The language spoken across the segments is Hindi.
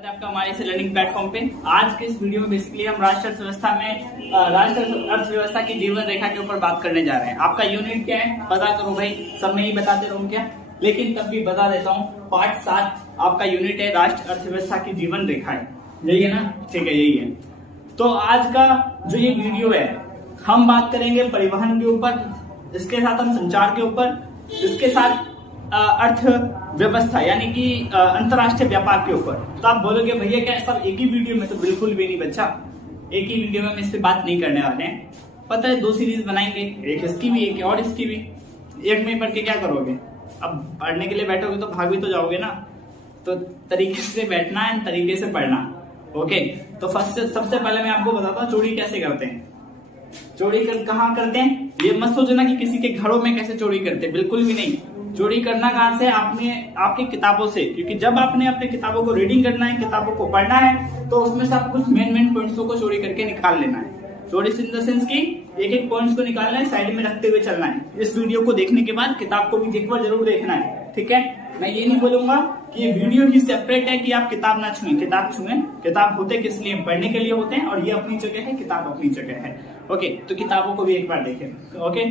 आपका हमारे इस लर्निंग प्लेटफॉर्म पे। आज के इस वीडियो में बेसिकली हम राष्ट्र अर्थव्यवस्था की जीवन रेखा के ऊपर बात करने जा रहे हैं। आपका यूनिट क्या है पता करो भाई, सब में ही बताते रहूं क्या, लेकिन तब भी बता देता हूँ। पार्ट 7 आपका यूनिट है राष्ट्र अर्थव्यवस्था की जीवन रेखा है, यही है ना? ठीक है, यही है। तो आज का जो ये वीडियो है हम बात करेंगे परिवहन के ऊपर, इसके साथ हम संचार के ऊपर, इसके साथ अर्थव्यवस्था यानी कि अंतरराष्ट्रीय व्यापार के ऊपर। तो आप बोलोगे भैया क्या सब एक ही वीडियो में? तो बिल्कुल भी नहीं बच्चा, एक ही वीडियो में हम इस पे बात नहीं करने वाले हैं। पता है 2 सीरीज बनाएंगे, एक इसकी भी एक और इसकी भी। एक में पढ़ के क्या करोगे? अब पढ़ने के लिए बैठोगे तो भाग भी तो जाओगे ना। तो तरीके से बैठना है, तरीके से पढ़ना। ओके, तो सबसे पहले मैं आपको बताता हूँ चोरी कैसे करते हैं। चोरी कहाँ करते हैं? ये मत सोचना कि किसी के घरों में कैसे चोरी करते हैं, बिल्कुल भी नहीं। चोरी करना कहाँ से? आपकी किताबों से, क्योंकि जब आपने अपने किताबों को रीडिंग करना है, किताबों को पढ़ना है, तो उसमें से आपको कुछ मेन पॉइंट्सों को चोरी करके निकाल लेना है। चोरी इन द सेंस की एक पॉइंट्स को निकालना है, साइड में रखते हुए चलना है। इस वीडियो को देखने के बाद किताब को भी एक बार जरूर देखना है, ठीक है? मैं ये नहीं बोलूंगा कि ये वीडियो ही सेपरेट है कि आप किताब ना छुएं। किताब छुएं, किताब होते किस लिए? पढ़ने के लिए होते हैं, और ये अपनी जगह है, किताब अपनी जगह है। ओके, तो किताबों को भी एक बार देखें। ओके,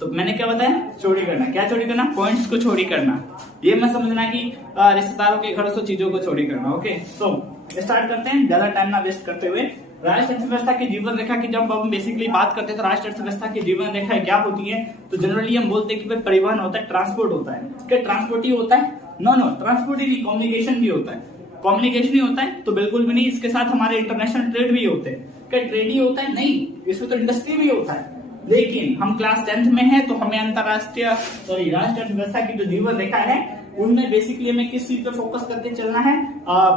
तो मैंने क्या बताया? चोरी करना। क्या चोरी करना? पॉइंट्स को चोरी करना। ये मत समझना कि रिश्तेदारों के घरों से चीजों को चोरी करना। ओके, तो स्टार्ट करते हैं ज्यादा टाइम ना वेस्ट करते हुए। राष्ट्र अर्थव्यवस्था की जीवन रेखा की जब हम बेसिकली बात करते हैं तो राष्ट्र अर्थव्यवस्था की जीवन रेखा क्या होती है? तो जनरली हम बोलते हैं कि भाई परिवहन होता है, ट्रांसपोर्ट होता है। क्या ट्रांसपोर्ट ही होता है? नो, ट्रांसपोर्ट ही नहीं, कम्युनिकेशन भी होता है। कम्युनिकेशन ही होता है? तो बिल्कुल भी नहीं। इसके साथ हमारे इंटरनेशनल ट्रेड भी होते हैं। क्या ट्रेड ही होता है? नहीं, इसमें तो इंडस्ट्री भी होता है। लेकिन हम क्लास 10th में हैं तो हमें राष्ट्र अर्थव्यवस्था की जो जीवन रेखा है उनमें बेसिकली हमें किस चीज पे फोकस करते चलना है?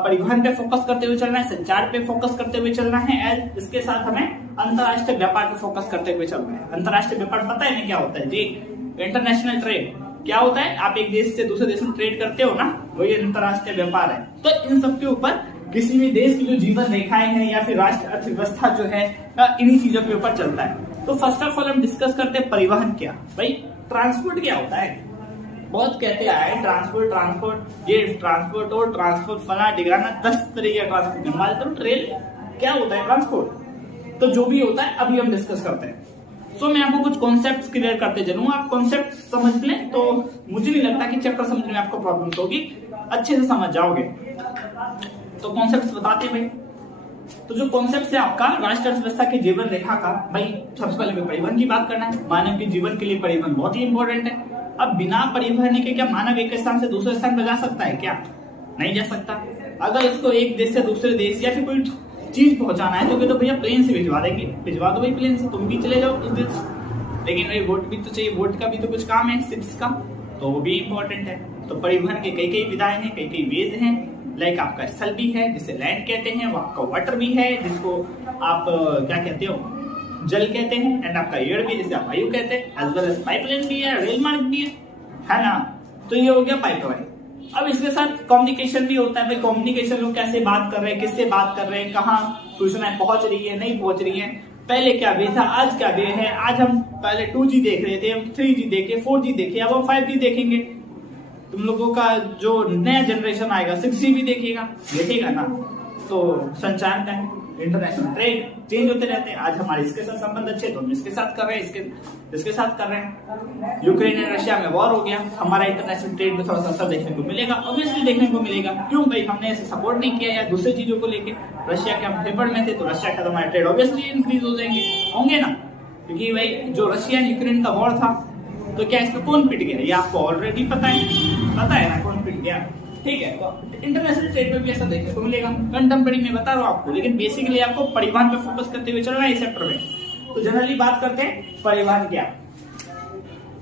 परिवहन पे फोकस करते हुए चलना है, संचार पे फोकस करते हुए चलना है, इसके साथ हमें अंतरराष्ट्रीय व्यापार पे फोकस करते हुए चलना है। अंतरराष्ट्रीय व्यापार पता है ना क्या होता है? जी, इंटरनेशनल ट्रेड क्या होता है? आप एक देश से दूसरे देश में ट्रेड करते हो ना, वही अंतरराष्ट्रीय व्यापार है। तो इन सब के ऊपर किसी भी देश की जो जीवन रेखाएं हैं या फिर राष्ट्र अर्थव्यवस्था जो है इन्हीं चीजों के ऊपर चलता है। तो फर्स्ट ऑफ ऑल हम डिस्कस करते हैं परिवहन क्या। भाई ट्रांसपोर्ट क्या होता है? बहुत कहते आए ट्रांसपोर्ट, ये ट्रांसपोर्ट और ट्रांसपोर्ट फला डिगाना 10 तरीके का ट्रांसपोर्ट मान लो। ट्रेन क्या होता है? ट्रांसपोर्ट। तो जो भी होता है अभी हम डिस्कस करते हैं। सो मैं आपको कुछ कॉन्सेप्ट्स क्लियर करते चलूंगा, आप कॉन्सेप्ट समझ लें तो मुझे नहीं लगता कि चैप्टर समझने में आपको प्रॉब्लम होगी, अच्छे से समझ जाओगे। तो कॉन्सेप्ट्स बताते भाई। तो जो कॉन्सेप्ट है आपका राष्ट्र अर्थव्यवस्था की जीवन रेखा का, भाई सबसे पहले परिवहन की बात करना है। मानव के जीवन के लिए परिवहन बहुत ही इंपॉर्टेंट है। अब बिना परिवहन के क्या मानव एक स्थान से दूसरे स्थान पर जा सकता है? क्या नहीं जा सकता। अगर इसको एक देश से दूसरे देश या फिर कोई चीज पहुंचाना है तो भैया प्लेन से भिजवा देंगे, भिजवा दो भाई प्लेन से, तुम भी चले जाओ उस देश। लेकिन भाई बोट भी तो चाहिए, बोट का भी तो कुछ काम है, शिप्स का, तो वो भी इंपॉर्टेंट है। तो परिवहन के कई विधाएं हैं, कई वेज हैं। लाइक आपका स्थल भी है जिसे लैंड कहते हैं, वो आपका वाटर भी है जिसको आप क्या कहते हो? जल कहते हैं। एंड आपका एयर भी जिसे आप वायु कहते हैं, एज वेल एज पाइपलाइन भी है, रेल मार्ग भी है ना? तो ये हो गया पाइपलाइन। अब इसके साथ कम्युनिकेशन भी होता है। भाई कम्युनिकेशन लोग कैसे बात कर रहे हैं, किससे बात कर रहे हैं, कहाँ सूचनाएं पहुंच रही है, नहीं पहुंच रही है। पहले क्या वे था, आज क्या वे है? आज हम पहले 2G देख रहे थे, हम 3G देखे, 4G देखे, अब हम 5G देखेंगे। तुम लोगों का जो नया जनरेशन आएगा 6G भी देखेगा ना। तो संचार का है, इंटरनेशनल ट्रेड चेंज होते रहते हैं। आज हमारे इसके साथ संबंध अच्छे तो हम इसके साथ कर रहे हैं, इसके साथ कर रहे हैं। यूक्रेन एंड रशिया में वॉर हो गया, हमारा इंटरनेशनल ट्रेड में थोड़ा सा असर देखने को मिलेगा, ऑब्वियसली देखने को मिलेगा। क्यों भाई? हमने ऐसे सपोर्ट नहीं किया या दूसरी चीजों को लेके रशिया के हम फेवर में थे, तो रशिया का हमारा ट्रेड ऑब्वियसली इंक्रीज होंगे ना। क्योंकि भाई जो रशिया यूक्रेन का वॉर था, तो क्या इसमें कौन पिट गया? ये आपको ऑलरेडी पता है ना कौन पिट गया, ठीक है? तो इंटरनेशनल ट्रेड में भी ऐसा देखने को मिलेगा। कंटेम्पररी में बता रहा हूँ आपको, लेकिन बेसिकली आपको परिवहन पे फोकस करते हुए चलना है इस चैप्टर में। तो जनरली बात करते हैं परिवहन क्या,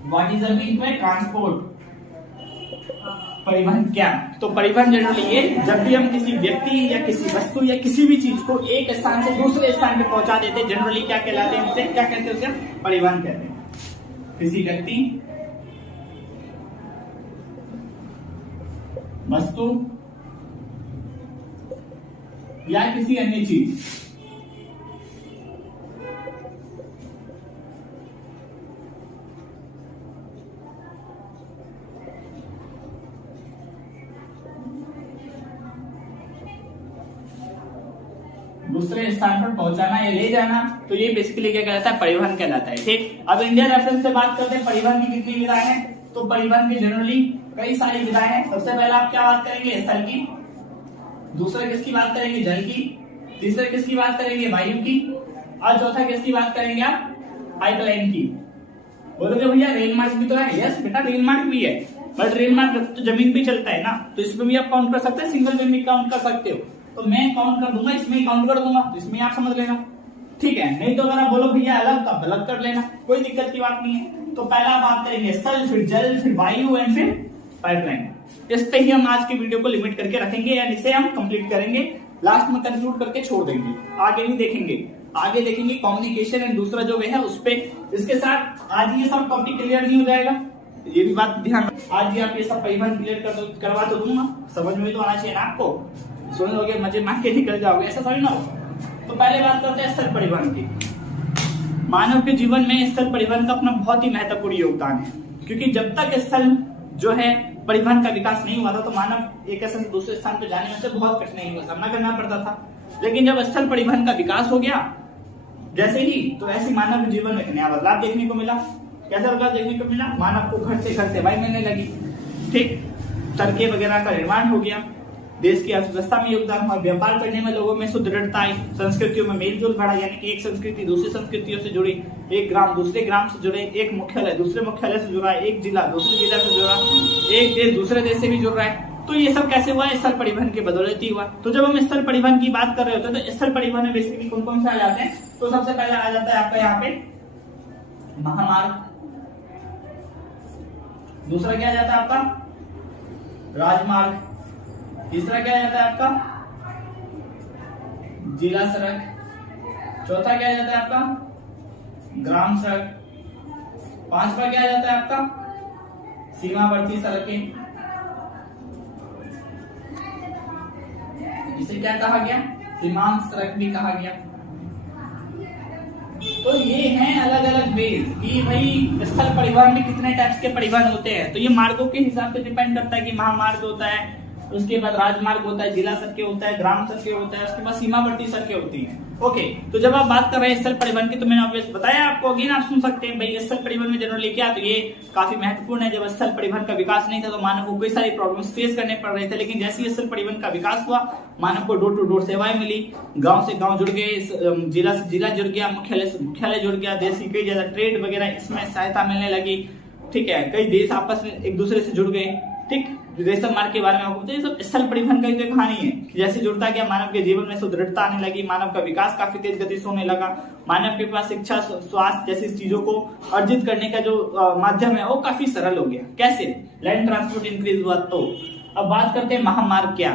what is the meaning bye transport. परिवहन क्या? तो परिवहन जनरली ये जब भी हम किसी व्यक्ति या किसी वस्तु या किसी भी चीज को एक स्थान से दूसरे स्थान पे पहुंचा देते हैं, जनरली क्या कहलाते हैं? उसे क्या कहते हैं? उसे परिवहन कहते हैं। किसी व्यक्ति, वस्तु या किसी अन्य चीज दूसरे स्थान पर पहुंचाना या ले जाना, तो ये बेसिकली क्या कहलाता है, परिवहन कहलाता है। ठीक, अब इंडियन रेफरेंस से बात करते हैं परिवहन की कितनी विधाएं हैं। तो परिवहन की जनरली कई सारी विधाएं हैं। सबसे पहले आप क्या बात करेंगे, स्थल की, दूसरा किसकी बात करेंगे, जल की, तीसरा किसकी बात करेंगे, वायु की, और चौथा किसकी बात करेंगे आप, पाइपलाइन की। बोलोगे भैया रेल मार्ग भी तो है। यस बेटा, रेल मार्ग भी है, बट रेल मार्ग तो जमीन पे चलता है ना, तो इसमें भी आप काउंट कर सकते हैं, सिंगल में भी काउंट कर सकते हो। तो मैं काउंट कर दूंगा, इसमें काउंट कर दूंगा, तो इसमें आप समझ लेना। ठीक है, नहीं तो अगर आप बोलो भैया अलग, तब अलग कर लेना, कोई दिक्कत की बात नहीं है। तो पहला बात करेंगे स्थल, फिर जल, फिर वायु एंड फिर पाइपलाइन। इस पे ही हम आज की वीडियो को लिमिट करके रखेंगे, एंड इसे हम कंप्लीट करेंगे, लास्ट में कंक्लूड करके छोड़ देंगे, आगे नहीं देखेंगे। आगे देखेंगे कम्युनिकेशन एंड दूसरा जो वे है उस पे। इसके साथ आज ये सब टॉपिक क्लियर नहीं हो जाएगा, ये भी बात ध्यान, आज ही आप ये सब परिवहन क्लियर करवा तो दूंगा, समझ में तो आना चाहिए ना आपको, सुन लोगे मजे मार के निकल जाओगे, ऐसा थोड़ी ना हो। तो पहले बात करते हैं स्थल परिवहन की। मानव के जीवन में स्थल परिवहन का अपना बहुत ही महत्वपूर्ण योगदान है, क्योंकि जब तक स्थल जो है परिवहन का विकास नहीं हुआ था, तो मानव एक ऐसे दूसरे स्थान पर जाने में से बहुत कठिनाई का सामना करना पड़ता था। लेकिन जब स्थल परिवहन का विकास हो गया जैसे ही, तो ऐसे मानव के जीवन में नया बदलाव देखने को मिला। कैसा बदलाव देखने को मिला, मानव को घर से घर सेवाएं मिलने लगी। ठीक, सड़कें वगैरह का निर्माण हो गया, देश की अर्थव्यवस्था में योगदान हुआ, व्यापार करने में लोगों में सुदृढ़ता आई, संस्कृतियों में मेल जोल बढ़ा, यानी कि एक संस्कृति दूसरी संस्कृतियों से जुड़ी, एक ग्राम दूसरे ग्राम से जुड़े, एक मुख्यालय दूसरे मुख्यालय से जुड़ा, एक जिला दूसरे जिला से जुड़ा, एक देश दूसरे देश से भी जुड़ रहा है। तो ये सब कैसे हुआ, स्थल परिवहन के बदौलत ही हुआ। तो जब हम स्थल परिवहन की बात कर रहे होते हैं, तो स्थल परिवहन में बेसिकली कौन कौन से आ जाते हैं, तो सबसे पहले आ जाता है आपका यहाँ पे महामार्ग, दूसरा क्या आ जाता है आपका राजमार्ग, तीसरा क्या आ जाता है आपका जिला सड़क, चौथा क्या आ जाता है आपका ग्राम सड़क, पांचवा क्या आ जाता है आपका सीमावर्ती सड़कें, इसे क्या कहा गया, सीमांत सड़क भी कहा गया। तो ये हैं अलग अलग वेज कि भाई स्थल परिवहन में कितने टाइप्स के परिवहन होते हैं। तो ये मार्गों के हिसाब से डिपेंड करता है कि महामार्ग होता है, उसके बाद राजमार्ग होता है, जिला सड़कें होता है, ग्राम सड़कें होता है, उसके बाद सीमावर्ती सड़कें होती हैं। ओके, तो जब आप बात कर रहे हैं स्थल परिवहन की, तो मैंने ऑब्वियस बताया आपको, अगेन आप सुन सकते हैं भाई स्थल परिवहन में जनरली क्या, तो ये काफी महत्वपूर्ण है। जब स्थल परिवहन का विकास नहीं था तो मानव को कई सारी प्रॉब्लम्स फेस करने पड़ रहे थे, लेकिन जैसे ही स्थल परिवहन का विकास हुआ, मानव को डोर टू डोर सेवाएं मिली, गांव से गांव जुड़ गए, जिला से जिला जुड़ गया, मुख्यालय से मुख्यालय जुड़ गया, देश की कई ज्यादा ट्रेड वगैरह इसमें सहायता मिलने लगी। ठीक है, कई देश आपस में एक दूसरे से जुड़ गए। ठीक, रेशम मार्ग के बारे में आपको बताइए, सब स्थल परिवहन का एक कहानी है कि जैसे जुड़ता गया, मानव के जीवन में सुदृढ़ता आने लगी, मानव का विकास काफी तेज गति से होने लगा, मानव के पास शिक्षा स्वास्थ्य जैसी चीजों को अर्जित करने का जो माध्यम है वो काफी सरल हो गया। कैसे, लैंड ट्रांसपोर्ट इंक्रीज हुआ। तो अब बात करते हैं महामार्ग क्या।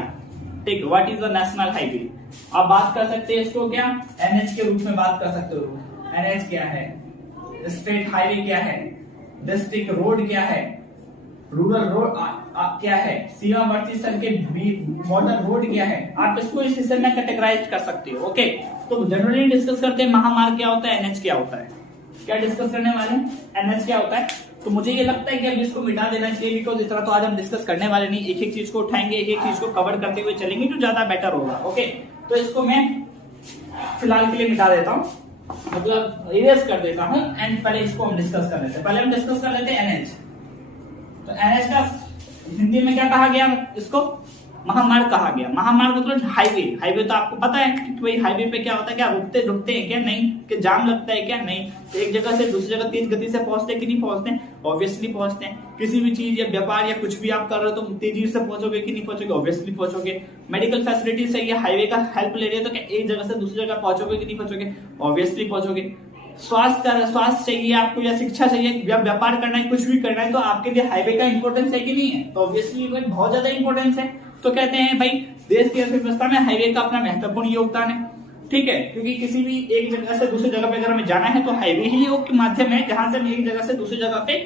ठीक, what is the national highway. आप बात कर सकते हैं इसको क्या, एनएच के रूप में बात कर सकते हो। एनएच क्या है, स्टेट हाईवे क्या है, डिस्ट्रिक्ट रोड क्या है, रूरल रोड क्या है, सीमावर्ती सड़कें बॉर्डर रोड क्या है, आप इसको इस हिस्से में कैटेगराइज कर सकते हो। ओके, तो जनरली डिस्कस करते हैं महामार्ग क्या होता है, एनएच क्या होता है। क्या डिस्कस करने वाले हैं, एनएच क्या होता है। तो मुझे ये लगता है कि अब इसको मिटा देना चाहिए, बिकॉज इस तरह तो आज हम डिस्कस करने वाले नहीं, एक एक चीज को उठाएंगे, एक एक चीज को कवर करते हुए चलेंगे, जो ज्यादा बेटर होगा। ओके, तो इसको मैं फिलहाल के लिए मिटा देता हूँ, मतलब इरेज कर देता हूँ, एंड पहले इसको हम डिस्कस कर लेते हैं। पहले हम डिस्कस कर लेते हैं एनएच। तो एनएच का हिंदी में क्या कहा गया, इसको महामार्ग कहा गया। महामार्ग मतलब हाईवे। हाईवे तो आपको पता है कि भाई हाईवे पे क्या होता है, क्या रुकते हैं क्या, नहीं, कि जाम लगता है क्या, नहीं, तो एक जगह से दूसरी जगह तेज गति से पहुंचते कि नहीं पहुंचते, ऑब्वियसली पहुंचते हैं। किसी भी चीज या व्यापार या कुछ भी आप कर रहे हो तो तेजी से पहुंचोगे कि नहीं पहुंचोगे, ऑब्वियसली पहुंचोगे। मेडिकल फैसिलिटी से ये हाईवे का हेल्प ले रही है तो क्या एक जगह से दूसरी जगह पहुंचोगे कि नहीं पहुंचोगे, ऑब्वियसली पहुंचोगे। स्वास्थ्य चाहिए आपको, या शिक्षा चाहिए, या व्यापार करना है, कुछ भी करना है, तो आपके लिए हाईवे का इंपॉर्टेंस है कि नहीं है, तो ऑब्वियसली बहुत ज्यादा इंपॉर्टेंस है। तो कहते हैं भाई देश की अर्थव्यवस्था में हाईवे का अपना महत्वपूर्ण योगदान है। ठीक है, क्योंकि किसी भी एक जगह से दूसरी जगह पे अगर हमें जाना है तो हाईवे ही एक माध्यम है जहां से हम एक जगह से दूसरी जगह पे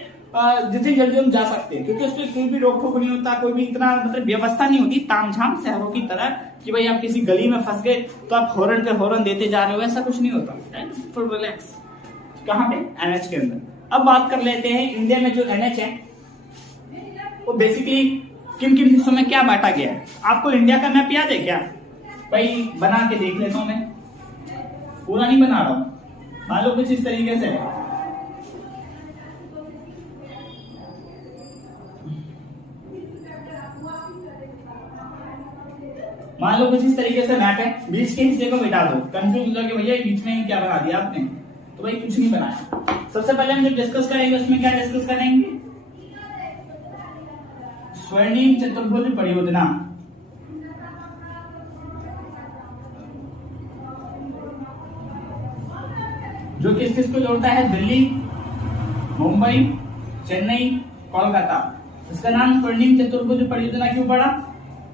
जितनी जल्दी हम जा सकते हैं, क्योंकि उसमें कोई भी रोक टोक नहीं होता, कोई भी इतना मतलब व्यवस्था नहीं होती तामझाम शहरों की तरह कि भाई आप किसी गली में फंस गए तो आप हॉर्न पे हॉर्न देते जा रहे हो, ऐसा कुछ नहीं होता। Full relax. कहाँ पे, एनएच के अंदर। अब बात कर लेते हैं इंडिया में जो एनएच है वो बेसिकली किन किन हिस्सों में क्या बांटा गया है। आपको इंडिया का मैप याद है क्या, भाई बना के देख लेता हूं मैं, पूरा नहीं बना रहा हूं, मान लो कुछ इस तरीके से है। मान लो कुछ इस तरीके से मैप है, बीच के हिस्से को मिटा दो, कंफ्यूज हो जाओगे भैया बीच में क्या बना दिया आपने, तो भाई कुछ नहीं बनाया। सबसे पहले हम जब डिस्कस करेंगे उसमें क्या डिस्कस करेंगे, स्वर्णिम चतुर्भुज परियोजना। जो किस किस को जोड़ता है, दिल्ली, मुंबई, चेन्नई, कोलकाता। इसका नाम स्वर्णिम चतुर्भुज परियोजना क्यों पड़ा,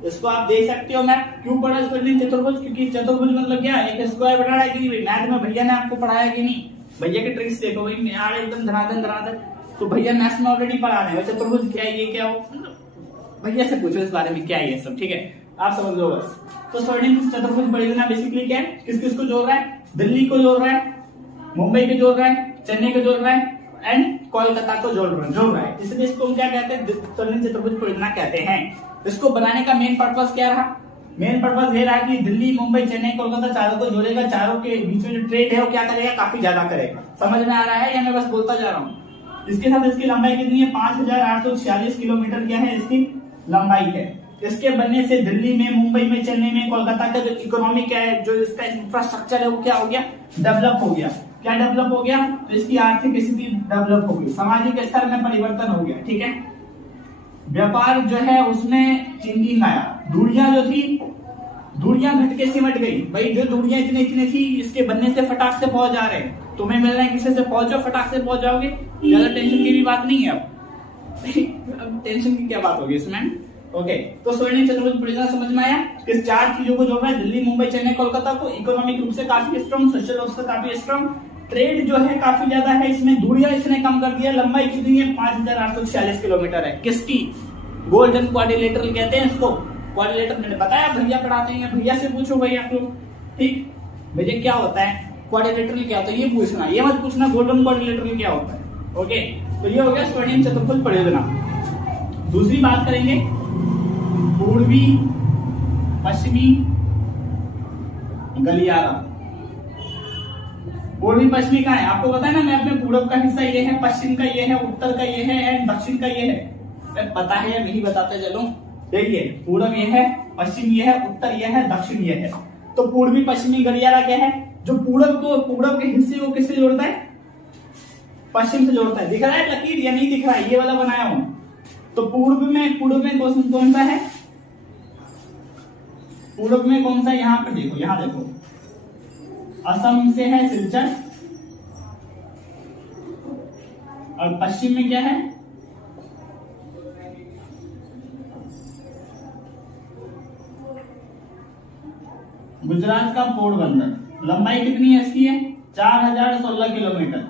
इसको आप देख सकते हो मैप क्यों पड़ा स्वर्णिम चतुर्भुज, क्योंकि चतुर्भुज मतलब क्या, एक स्क्वायर बना रहा है कि नहीं, मैथ में भैया ने आपको पढ़ाया कि नहीं, भैया के ट्रिक्स देखो भाई यार एकदम धनाधन, तो भैया मैथ्स में ऑलरेडी पढ़ा रहे हैं। चतुर्भुज क्या है, ये क्या हो, भैया से पूछो इस बारे में क्या है ये सब, ठीक है आप समझ लो बस। तो स्वर्णिम चतुर्भुज परियोजना बेसिकली क्या है, किस किस को जोड़ रहा है, दिल्ली को जोड़ रहा है, मुंबई को जोड़ रहा है, चेन्नई को जोड़ रहा है एंड कोलकाता को जोड़ रहा है, इसलिए इसको हम क्या कहते हैं, स्वर्णिम चतुर्भुज परियोजना कहते हैं। इसको बनाने का मेन पर्पस क्या रहा, मेन पर्पस ये रहा कि दिल्ली, मुंबई, चेन्नई, कोलकाता चारों को जोड़ेगा, चारों के बीच में जो ट्रेड है वो क्या करेगा, काफी ज्यादा करेगा। समझ में आ रहा है या मैं बस बोलता जा रहा हूँ। इसके साथ इसकी लंबाई कितनी है, 5846 किलोमीटर क्या है इसकी लंबाई है। इसके बनने से दिल्ली में, मुंबई में, चेन्नई में, कोलकाता का जो इकोनॉमी क्या है, जो इसका इंफ्रास्ट्रक्चर है वो क्या हो गया, डेवलप हो गया। क्या डेवलप हो गया, तो इसकी आर्थिक स्थिति डेवलप हो गई, सामाजिक स्तर में परिवर्तन हो गया, ठीक है। व्यापार जो है उसमें चेंजिंग आया, दूरियां जो थी, दूरियां घट के सिमट गई। भाई जो दूरियां इतनी थी, इसके बनने से फटाक से पहुंच जा रहे हैं, तुम्हें मिल रहा है किसी से पहुंचो, फटाक से पहुंच जाओगे, ज्यादा टेंशन की भी बात नहीं है। अब टेंशन की क्या बात होगी इसमें, ओके। तो स्वर्णिम चतुर्भुज परियोजना समझ में आया, किस चार चीजों को जोड़ रहा है, दिल्ली, मुंबई, चेन्नई, कोलकाता को, इकोनॉमिक रूप से काफी स्ट्रॉन्ग, सोशल रूप से काफी स्ट्रॉन्ग, ट्रेड जो है काफी ज्यादा है, इसमें दूरियां इसने कम कर दिया, लंबाई कितनी है 5846 किलोमीटर है। किसकी, गोल्डन क्वाड्रिलेटरल कहते हैं इसको, क्वाड्रिलेटरल मैंने बताया, भैया पढ़ाते हैं, भैया से पूछो भाई आप लोग, ठीक। भैया क्या होता है क्वाड्रिलेटरल, क्या होता है ये पूछना, ये मत पूछना गोल्डन क्वाड्रिलेटरल क्या होता है, ओके। तो ये हो गया स्वर्णिम चतुर्भुज परियोजना। दूसरी बात करेंगे पूर्वी पश्चिमी गलियारा। पूर्वी पश्चिमी का है, आपको पता है ना मैप में, पूरब का हिस्सा ये है, पश्चिम का ये है, उत्तर का ये है एंड दक्षिण का ये है। पता है या नहीं बताते चलो, देखिए पूरब ये है, पश्चिम ये है, उत्तर ये है, दक्षिण ये है। तो पूर्वी पश्चिमी गलियारा क्या है, जो पूरब के हिस्से को किससे जोड़ता है, पश्चिम से जोड़ता है। दिख रहा है लकीर या नहीं दिख रहा है, ये वाला बनाया हूं। तो पूर्व में कौन सा है, पूर्व में कौन सा, यहाँ पे देखो, यहाँ देखो, असम से है सिलचर, और पश्चिम में क्या है, गुजरात का पोरबंदर। लंबाई कितनी है इसकी है 4016 किलोमीटर,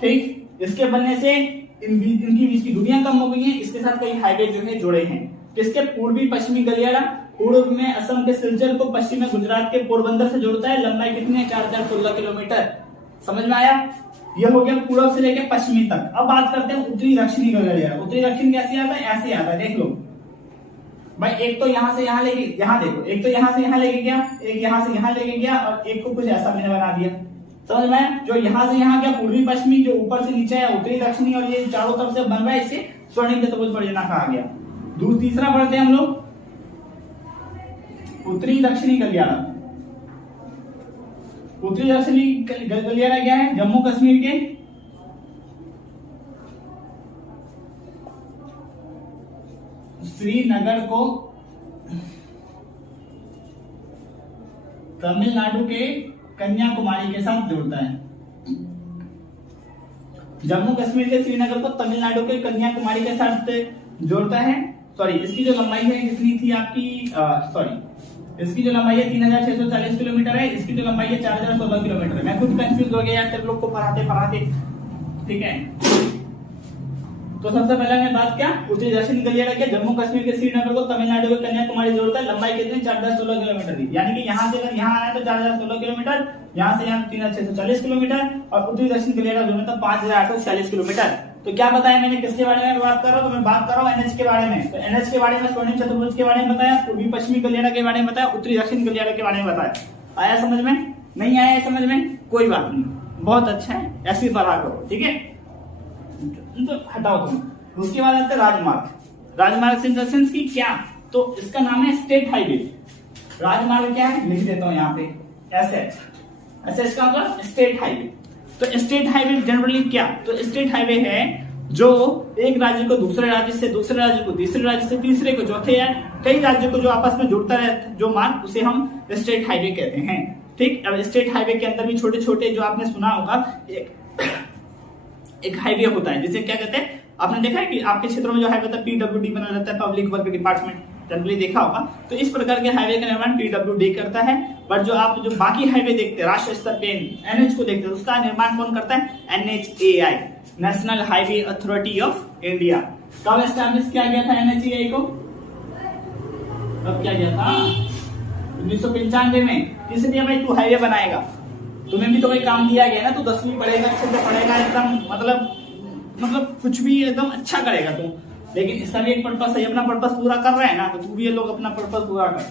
ठीक। इसके बनने से इनकी बीच की दूरियां कम हो गई हैं, इसके साथ कई हाईवे जो है जुड़े हैं। किसके, पूर्वी पश्चिमी गलियारा, पूर्व में असम के सिलचर को, पश्चिम में गुजरात के पोरबंदर से जोड़ता है। लंबाई कितनी है 4016 किलोमीटर, समझ में आया। यह हो गया पूर्व से लेकर पश्चिमी तक। अब बात करते हैं उत्तरी दक्षिणी गलियारा। उत्तरी दक्षिण कैसे आता है, ऐसे आता है, देख लो भाई, एक तो यहां से यहां लेके, यहां देखो, एक तो यहां से यहां लेके गया, एक यहां से यहां लेके गया, और एक को कुछ ऐसा मैंने बना दिया, समझ में। जो यहां से यहां गया पूर्वी पश्चिमी, जो ऊपर से नीचे है उत्तरी दक्षिणी, और ये चारों तरफ से बन रहा है, इसे स्वर्णिम चतुर्भुज परियोजना कहा गया। तीसरा पढ़ते हैं हम लोग उत्तरी दक्षिणी गलियारा। उत्तरी दक्षिणी गलियारा क्या है, जम्मू कश्मीर के श्रीनगर को तमिलनाडु के कन्याकुमारी के साथ जोड़ता है। जम्मू कश्मीर के श्रीनगर को तमिलनाडु के कन्याकुमारी के साथ जोड़ता है। सॉरी, इसकी जो लंबाई है कितनी थी आपकी, इसकी जो लंबाई है 3640 किलोमीटर है, इसकी जो लंबाई है 4016 किलोमीटर है। मैं खुद कंफ्यूज हो गया यार सब लोग को पढ़ाते, ठीक है। तो सबसे पहले मैं बात क्या, उत्तरी दक्षिणी गलियारा क्या, जम्मू कश्मीर के श्रीनगर को तमिलनाडु के कन्याकुमारी जोड़ता है। लंबाई कितनी 4016 किलोमीटर की, यानी कि यहाँ से अगर यहाँ आना है तो 4016 किलोमीटर, यहाँ से यहाँ 3640 किलोमीटर, और उत्तरी दक्षिण गलियारा जोड़ना तो 5846 किलोमीटर। तो क्या बताया मैंने, किसके बारे में बात कर रहा हूँ, तो मैं बात कर रहा हूँ एनएच के बारे में। तो एनएच के बारे में स्वर्णिम चतुर्भुज के बारे में बताया, पूर्वी पश्चिमी गलियारा के बारे में बताया, उत्तरी दक्षिण गलियारा के बारे में बताया। आया समझ में? नहीं आया समझ में? कोई बात नहीं, बहुत अच्छा है, ऐसी पढ़ा करो, ठीक है। तो हटाओ तुम। उसके बाद आते राजमार्ग। राजमार्ग सेंस की क्या, तो इसका नाम है स्टेट हाईवे। राजमार्ग क्या है, लिख देता हूँ यहाँ पे, एसएच का मतलब स्टेट हाईवे। तो स्टेट हाईवे जनरली क्या, तो स्टेट हाईवे है जो एक राज्य को दूसरे राज्य से, दूसरे राज्य को तीसरे राज्य से, तीसरे को चौथे या कई राज्यों को जो आपस में जुड़ता है जो मार्ग, उसे हम स्टेट हाईवे कहते हैं, ठीक। अब स्टेट हाईवे के अंदर भी छोटे छोटे जो आपने सुना होगा एक हाईवे होता है जिसे क्या कहते हैं, आपने देखा है कि आपके क्षेत्रों में जो हाईवे होता है पीडब्ल्यूडी बना रहता है, पब्लिक वर्क डिपार्टमेंट, जनरली देखा होगा। तो इस प्रकार के हाईवे का निर्माण पीडब्ल्यूडी करता है। पर जो आप जो बाकी हाईवे देखते हैं राष्ट्रीय स्तर पे एनएच को देखते हैं, उसका निर्माण कौन करता है, NHAI, national highway authority of India. कब एस्टैब्लिश किया गया था एनएचएआई को, कब किया गया था, 1995 में। किसने भाई तू हाईवे बनाएगा, तुम्हें भी तो कोई काम दिया गया ना, तू 10वीं पढ़ेगा, अच्छे से पढ़ेगा, एकदम मतलब कुछ भी एकदम अच्छा करेगा तू, लेकिन इसका भी एक पर्पस है, अपना पर्पस पूरा कर रहे हैं ना, तो तू भी ये लोग अपना पर्पस पूरा कर,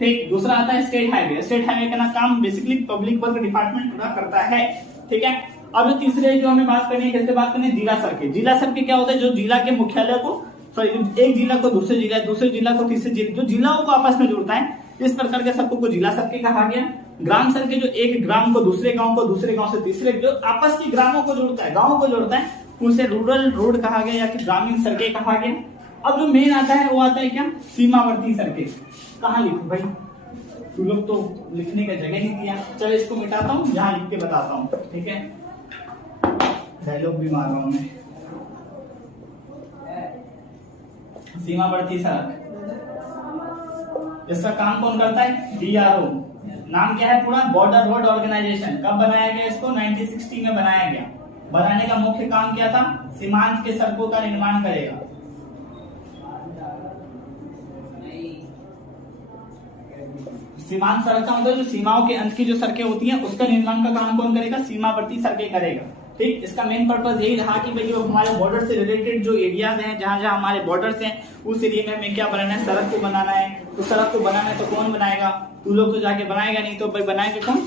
ठीक। दूसरा आता है स्टेट हाईवे। स्टेट हाईवे का ना काम बेसिकली पब्लिक वर्क डिपार्टमेंट पूरा करता है, ठीक है। अब जो तीसरे जो हमें बात करनी है, किससे बात करनी है, जिला सड़कें। जिला सड़कें क्या होता है, जो जिला के मुख्यालय को, सॉरी एक जिला को दूसरे जिला, दूसरे जिला को तीसरे जिला, जो जिलाओं को आपस में जोड़ता है, इस प्रकार के सड़कों को जिला सड़कें कहा गया। ग्राम सड़कें जो एक ग्राम को दूसरे गांव को, दूसरे गांव से तीसरे, जो आपस की ग्रामों को जोड़ता है, गांवों को जोड़ता है, उसे रूरल रोड कहा गया या फिर ग्रामीण सड़कें कहा गया। अब जो मेन आता है वो आता है क्या, सीमावर्ती सड़कें। कहाँ लिखूं भाई, तू लोग तो लिखने का जगह नहीं दिया, चलो इसको मिटाता हूँ, यहाँ लिख के बताता हूँ, ठीक है। डायलॉग भी मार रहा हूं मैं। सीमावर्ती सड़क, इसका काम कौन करता है, डीआरओ। नाम क्या है पूरा, बॉर्डर रोड ऑर्गेनाइजेशन। कब बनाया गया इसको, 1960 में बनाया गया। बनाने का मुख्य काम क्या था, सीमांत के सड़कों का निर्माण करेगा। सीमांत सड़क का मतलब जो सीमाओं के अंत की जो सड़कें होती हैं, उसका निर्माण का काम कौन करेगा, सीमावर्ती सड़कें करेगा, ठीक। इसका मेन पर्पस यही रहा कि भाई जो हमारे बॉर्डर से रिलेटेड जो एरियाज हैं, जहां जहां हमारे बॉर्डर्स हैं, उस एरिया में हमें क्या बनाना है, सड़क को बनाना है। तो सड़क को बनाना है तो कौन बनाएगा, तू लोग तो जाके बनाएगा नहीं, तो भाई बनाएंगे कौन,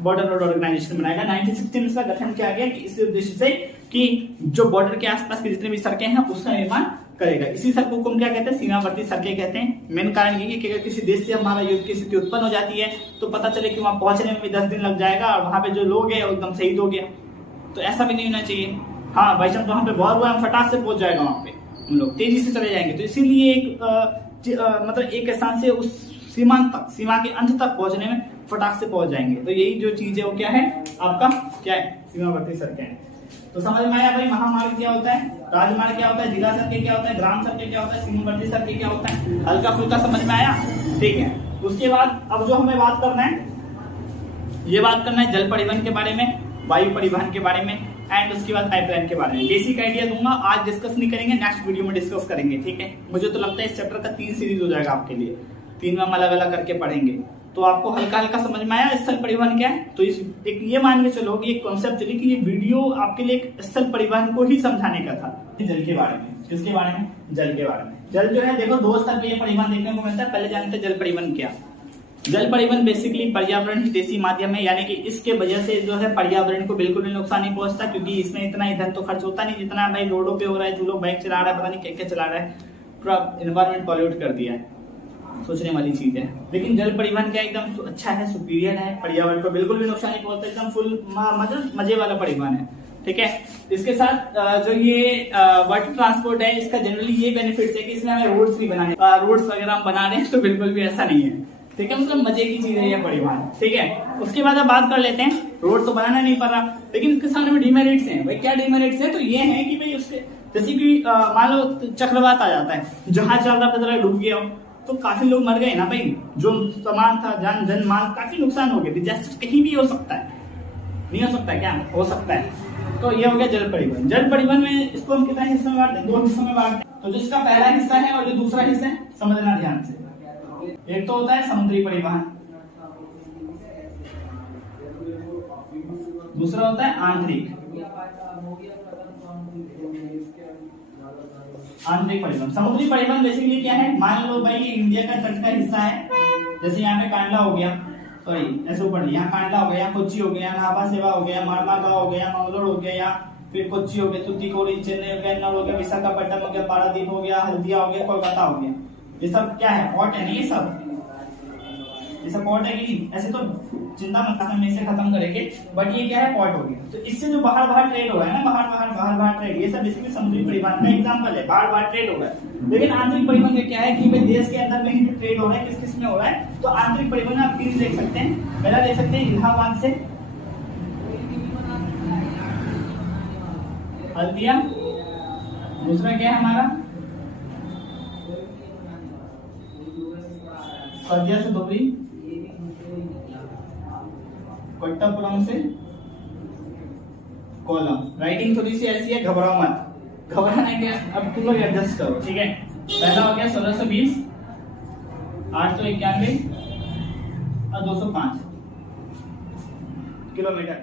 बॉर्डर रोड ऑर्गेनाइजेशन बनाएगा। 1960 में इसका गठन किया गया कि इस उद्देश्य से कि जो बॉर्डर के आसपास की जितनी भी सड़कें हैं उसका निर्माण करेगा। इसी सड़कों को हम क्या कहते हैं, सीमावर्ती सड़कें कहते हैं। मेन कारण ये है कि अगर किसी देश से हमारा युद्ध की स्थिति उत्पन्न हो जाती है तो पता चले कि वहां पहुंचने में भी 10 दिन लग जाएगा और वहां पे जो लोग हैं एकदम शहीद हो गया, तो ऐसा भी नहीं होना चाहिए। हाँ भाई साहब, वहां पे बहुत हुआ, हम फटाक से पहुंच जाएगा, वहां पे हम लोग तेजी से चले जाएंगे। तो इसीलिए एक मतलब एक स्थान से उस सीमांत तक, सीमा के अंत तक पहुंचने में फटाक से पहुंच जाएंगे। तो यही जो चीज है वो क्या है आपका, क्या है, सीमावर्ती सड़कें। तो समझ में आया भाई, महामार्ग क्या होता है, राजमार्ग क्या होता है, जिला सड़कें क्या होता है, ग्राम सड़कें क्या होता है, सीमावर्ती सड़कें क्या होता है, हल्का फुल्का समझ में आया, ठीक है। उसके बाद अब जो हमें बात करना है, ये बात करना है जल परिवहन के बारे में, वायु परिवहन के बारे में, एंड उसके बाद पाइपलाइन के बारे में। बेसिक आइडिया दूंगा, आज डिस्कस नहीं करेंगे, नेक्स्ट वीडियो में डिस्कस करेंगे, ठीक है। मुझे तो लगता है इस चैप्टर का 3 सीरीज हो जाएगा आपके लिए, 3 में हम अलग अलग करके पढ़ेंगे। तो आपको हल्का हल्का समझ में आया स्थल परिवहन क्या है। तो इस एक ये मान के चलो कि एक कॉन्सेप्ट चली कि ये वीडियो आपके लिए एक स्थल परिवहन को ही समझाने का था, जल के बारे में। किसके बारे में, जल के बारे में। जल जो है देखो 2 स्तर पे ये परिवहन देखने को मिलता है। पहले जानते हैं जल परिवहन क्या। जल परिवहन बेसिकली पर्यावरण हितैषी माध्यम है, यानी कि इसके वजह से जो है पर्यावरण को बिल्कुल भी नुकसान नहीं पहुंचता, क्योंकि इसमें इतना ईंधन तो खर्च होता नहीं जितना भाई रोडों पे हो रहा है। जो लोग बाइक चला रहा है, पता नहीं क्या क्या चला रहा है, पूरा एनवायरमेंट पॉल्यूट कर दिया है, सोचने वाली चीज है। लेकिन जल परिवहन क्या एकदम अच्छा है, सुपीरियर है, पर्यावरण को बिल्कुल भी नुकसान नहीं पहुंचता, एकदम फुल मतलब मजे वाला परिवहन है, ठीक है। इसके साथ जो ये वाटर ट्रांसपोर्ट है, इसका जनरली ये बेनिफिट है कि इसमें हमें रोड्स भी बनाने, रोड्स वगैरह हम बना रहे हैं, तो बिल्कुल भी ऐसा नहीं है, ठीक है। मतलब मजे की चीज है ये परिवहन, ठीक है। उसके बाद अब बात कर लेते हैं, रोड तो बनाना नहीं पड़ रहा, लेकिन इसके सामने में डिमेरिट्स हैं। भाई क्या डिमेरिट्स है, तो ये है कि भाई उसके जैसे कि मान लो चक्रवात आ जाता है, जहाज चल रहा था डूब गया, तो काफी लोग मर गए ना भाई, जो सामान था, जान जन माल, काफी नुकसान हो गया। डिजास्टर कहीं भी हो सकता है, नहीं हो सकता है क्या, हो सकता है। तो ये हो गया जल परिवहन। जल परिवहन में इसको हम कितने हिस्सों में बांटते हैं, 2 हिस्सों में बांटते हैं। तो जिसका पहला हिस्सा है और जो दूसरा हिस्सा है, समझना ध्यान से। एक तो होता है समुद्री परिवहन, दूसरा होता है आंतरिक। आंतरिक परिवहन, समुद्री परिवहन बेसिकली क्या है, मान लो भाई इंडिया का तट का हिस्सा है, जैसे यहाँ पे कांडला हो गया, सॉरी ऐसे ऊपर यहाँ कांडला हो गया, कोच्चि हो गया, नाभा सेवा हो गया, मारमागांव हो गया, मंगलोर हो गया, या फिर कोच्चि हो गया, तुतीकोरिन, चेन्नई हो गया, एन्नौर हो गया, विशाखापट्टनम हो गया, पारादीप हो गया, हल्दिया हो गया, कोलकाता हो गया। ये सब क्या है, पोर्ट है ना, ये सब पोर्ट है कि नहीं? ऐसे तो चिंता मत करना, मैं इसे खत्म करेंगे, बट ये क्या है, पोर्ट हो गया। तो इससे जो बाहर ट्रेड हो रहा है ना, बाहर ट्रेड, ये सब बेसिकली समुद्री परिवहन का एग्जांपल है, बाहर ट्रेड हो रहा है। लेकिन आंतरिक परिवहन का क्या है कि भाई देश के अंदर में ही जो ट्रेड हो रहा है, किस किस में हो रहा है, तो आंतरिक परिवहन आप तीन देख सकते हैं। पहला देख सकते हैं इलाहाबाद से हल्दिया, दूसरा क्या है हमारा हल्दिया से धुबरी, कोट्टापुरम से कोलम। राइटिंग थोड़ी सी ऐसी है, घबराओ मत, घबराना क्या, अब तुम लोग एडजस्ट करो, ठीक है। पहला हो गया 1620, 891 और 205 किलोमीटर।